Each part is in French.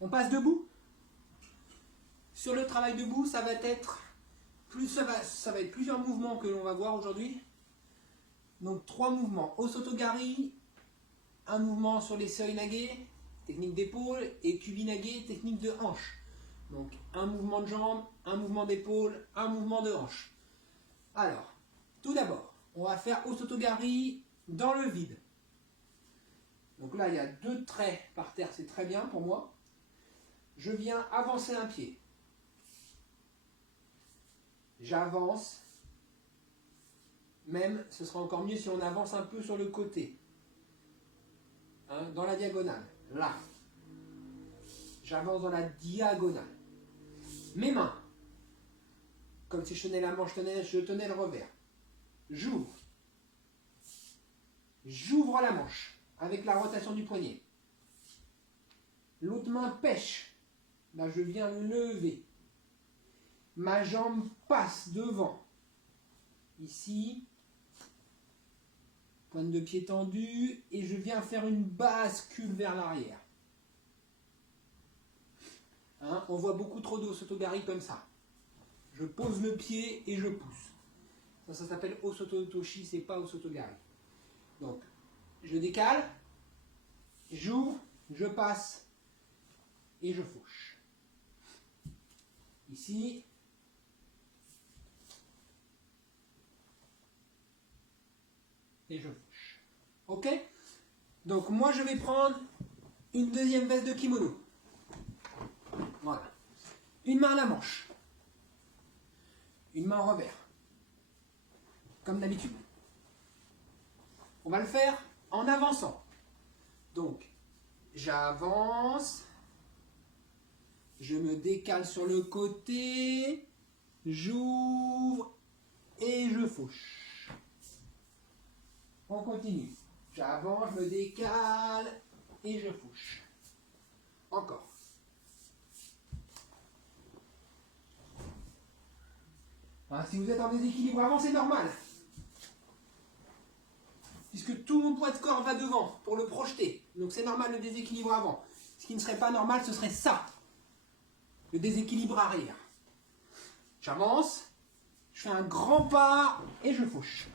On passe debout. Sur le travail debout, ça va être plusieurs mouvements que l'on va voir aujourd'hui. Donc 3 mouvements. Osotogari, un mouvement sur les Seoi-nage, technique d'épaule, et Kubi-nage, technique de hanche. Donc un mouvement de jambe, un mouvement d'épaule, un mouvement de hanche. Alors, tout d'abord, on va faire Osotogari dans le vide. Donc là, il y a 2 traits par terre, c'est très bien pour moi. Je viens avancer un pied. J'avance. Même, ce sera encore mieux si on avance un peu sur le côté. Hein, dans la diagonale. Là. J'avance dans la diagonale. Mes mains. Comme si je tenais la manche, je tenais le revers. J'ouvre. J'ouvre la manche avec la rotation du poignet. L'autre main pêche. Là, je viens lever. Ma jambe passe devant. Ici. Pointe de pied tendue. Et je viens faire une bascule vers l'arrière. Hein, on voit beaucoup trop d'osotogari comme ça. Je pose le pied et je pousse. Ça s'appelle osototoshi, c'est pas osotogari. Donc, je décale, j'ouvre, je passe et je fauche. Ici. Et je fauche. Ok? Donc, moi, je vais prendre une deuxième veste de kimono. Voilà. Une main à la manche. Une main en revers. Comme d'habitude. On va le faire en avançant. Donc, j'avance. Je me décale sur le côté. J'ouvre. Et je fauche. On continue. J'avance, je me décale. Et je fauche. Encore. Hein, si vous êtes en déséquilibre avant, c'est normal. Puisque tout mon poids de corps va devant pour le projeter. Donc c'est normal le déséquilibre avant. Ce qui ne serait pas normal, ce serait ça. Le déséquilibre arrière. J'avance. Je fais un grand pas et je fauche.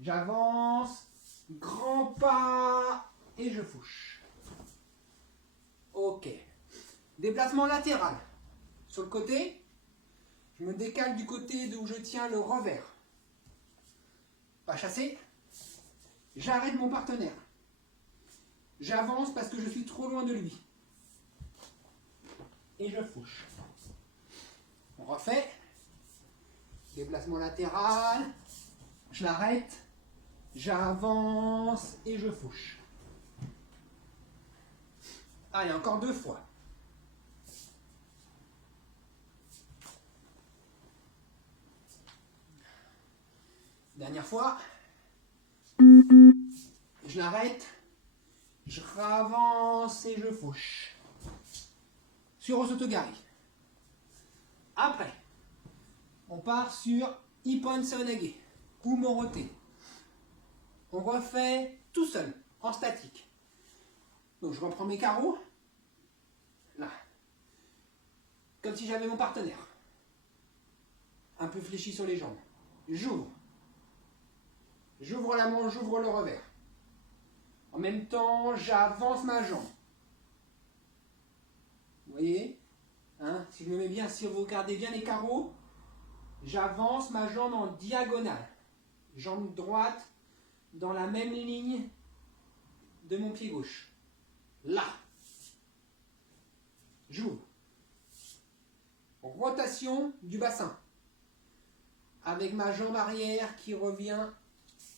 J'avance. Grand pas et je fauche. Ok. Déplacement latéral. Sur le côté. Je me décale du côté d'où je tiens le revers. Pas chassé. J'arrête mon partenaire. J'avance parce que je suis trop loin de lui. Et je fauche. On refait. Déplacement latéral. Je l'arrête. J'avance et je fauche. Allez, encore 2 fois. Dernière fois. Je l'arrête. Je ravance et je fauche. Sur Osotogari. Après, on part sur Ippon Seoi-nage ou Morote. On refait tout seul, en statique. Donc je reprends mes carreaux. Là. Comme si j'avais mon partenaire. Un peu fléchi sur les jambes. J'ouvre. J'ouvre la manche, j'ouvre le revers. En même temps, j'avance ma jambe. Vous voyez, hein, si je me mets bien, si vous regardez bien les carreaux, j'avance ma jambe en diagonale. Jambe droite dans la même ligne de mon pied gauche. Là. J'ouvre. Rotation du bassin. Avec ma jambe arrière qui revient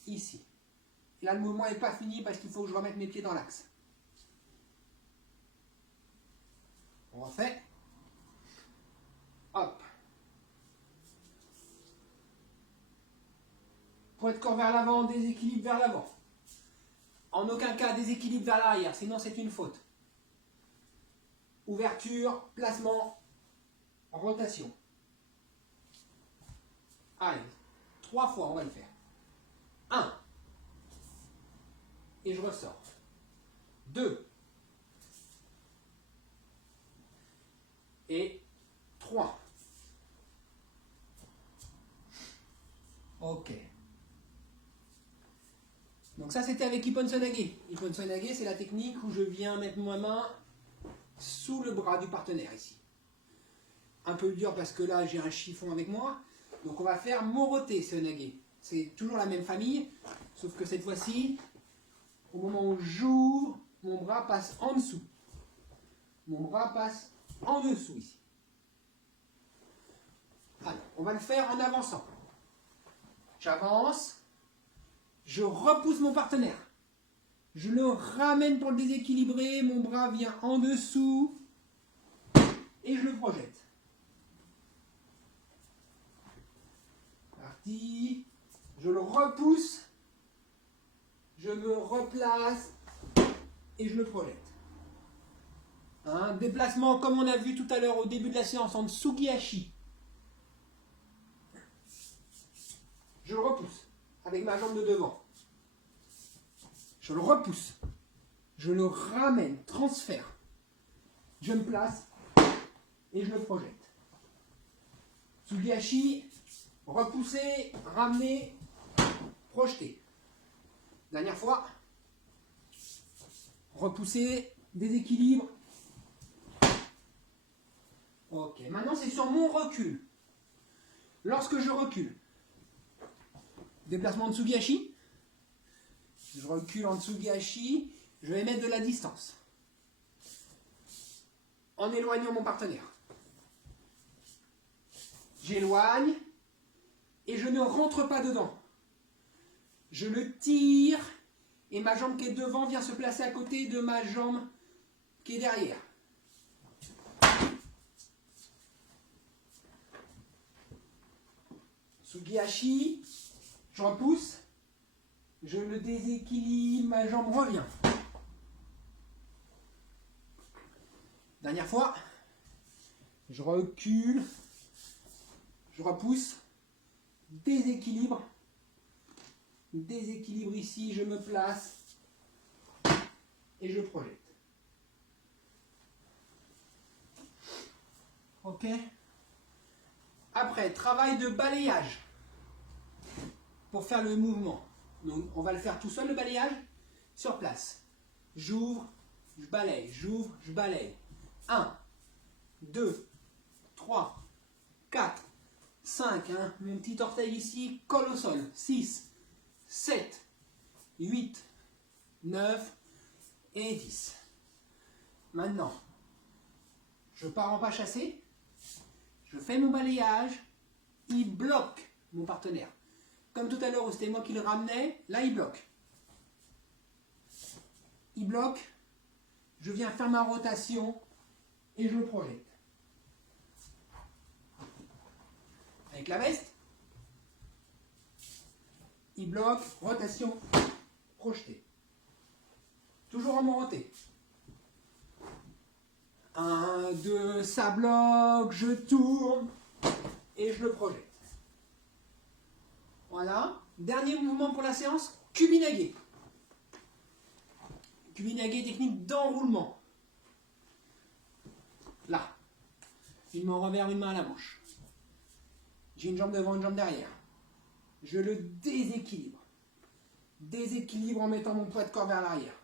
ici. Là, le mouvement n'est pas fini parce qu'il faut que je remette mes pieds dans l'axe. On refait. Hop. Poids de corps vers l'avant, déséquilibre vers l'avant. En aucun cas déséquilibre vers l'arrière, sinon c'est une faute. Ouverture, placement, rotation. Allez, 3 fois on va le faire. 1. Et je ressors. 2. et 3. Ok. Donc ça c'était avec Ippon Sanage. Ippon Sanage, c'est la technique où je viens mettre ma main sous le bras du partenaire ici. Un peu dur parce que là j'ai un chiffon avec moi. Donc on va faire Morote Sanage. C'est toujours la même famille, sauf que cette fois-ci, au moment où j'ouvre, mon bras passe en dessous. Mon bras passe en dessous ici. Alors, on va le faire en avançant. J'avance, je repousse mon partenaire. Je le ramène pour le déséquilibrer, mon bras vient en dessous et je le projette. Parti, je le repousse, je me replace et je le projette. Un déplacement comme on a vu tout à l'heure au début de la séance en Tsugi-hachi. Je le repousse avec ma jambe de devant. Je le repousse. Je le ramène, transfert. Je me place et je le projette. Tsugi-hachi, repousser, ramener, projeter. Dernière fois. Repousser, déséquilibre. Ok, maintenant c'est sur mon recul. Lorsque je recule, déplacement de Tsugi-hachi. Je recule en Tsugi-hachi. Je vais mettre de la distance. En éloignant mon partenaire. J'éloigne. Et je ne rentre pas dedans. Je le tire. Et ma jambe qui est devant vient se placer à côté de ma jambe qui est derrière. Tsugi-hachi. Je repousse. Je le déséquilibre, ma jambe revient. Dernière fois. Je recule. Je repousse. Déséquilibre. Déséquilibre ici, je me place. Et je projette. Ok. Après, travail de balayage. Pour faire le mouvement. Donc, on va le faire tout seul, le balayage, sur place. J'ouvre, je balaye, j'ouvre, je balaye. 1, 2, 3, 4, 5, hein, mon petit orteil ici, colle au sol. 6, 7, 8, 9 et 10. Maintenant, je pars en pas chassé, je fais mon balayage, il bloque mon partenaire. Comme tout à l'heure où c'était moi qui le ramenais, là il bloque. Il bloque, je viens faire ma rotation et je le projette. Avec la veste, il bloque, rotation, projeté. Toujours en moroté. 1, 2, ça bloque, je tourne et je le projette. Voilà. Dernier mouvement pour la séance, Kubinage. Kubinage, technique d'enroulement. Là. Une main en revers, une main à la manche. J'ai une jambe devant, une jambe derrière. Je le déséquilibre. Déséquilibre en mettant mon poids de corps vers l'arrière.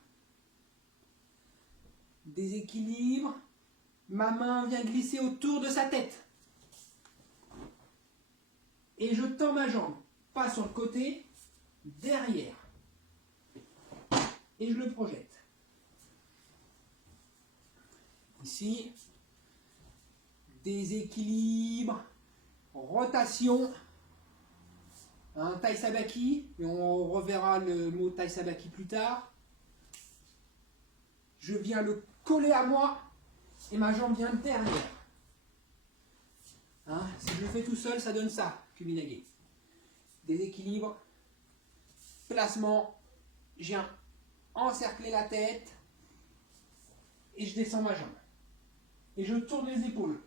Déséquilibre. Ma main vient glisser autour de sa tête. Et je tends ma jambe. Pas sur le côté, derrière. Et je le projette. Ici, déséquilibre, rotation, un Tai Sabaki, et on reverra le mot Tai Sabaki plus tard. Je viens le coller à moi et ma jambe vient derrière. Hein, si je le fais tout seul, ça donne ça, Kubinage. Déséquilibre, placement, je viens encercler la tête et je descends ma jambe. Et je tourne les épaules.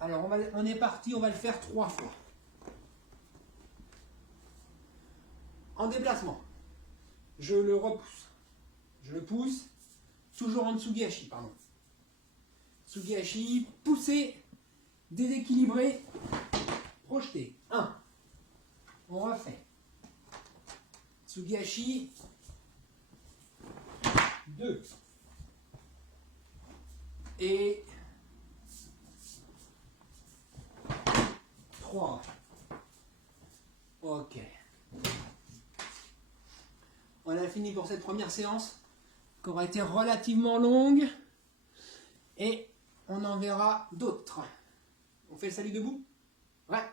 Alors on est parti, on va le faire 3 fois. En déplacement, je le repousse. Je le pousse, toujours en Tsugi-hachi, pardon. Tsugihashi, poussé, déséquilibré, projeté. 1. On refait. Tsugihashi. 2. Et 3. Ok. On a fini pour cette première séance qui aura été relativement longue. Et on en verra d'autres. On fait le salut debout? Ouais.